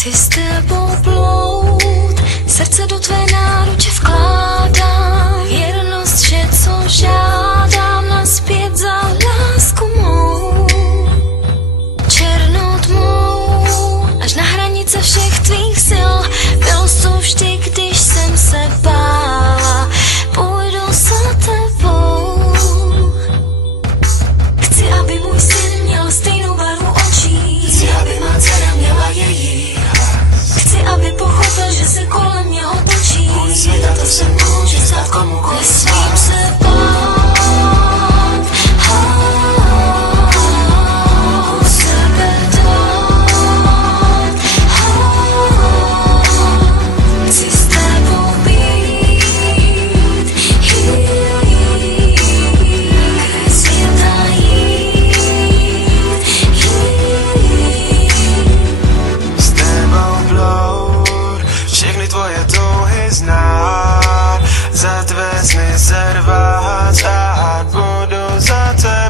Chci s tebou plout, srdce do tvé náruče vkládám, věrnost, vše, co žádám, nazpět za lásku mou. Černou tmou, až na hranice všech tvých sil, bylo to vždy, když jsem se bála, půjdu za tebou. Chci, aby můj syn měl stejnou barvu očí, chci, aby má dcera měla její hlas, chci, aby pochopil, že se kolem něho točí. Můj svět a to se může stát komukoliv z Nesmím vás. se bát, u sebe dát, chci s tebou být, kraj světa jít. S tebou plout, všechny tvoje touhy znát, za tvé sny se rvát, budu za tebou.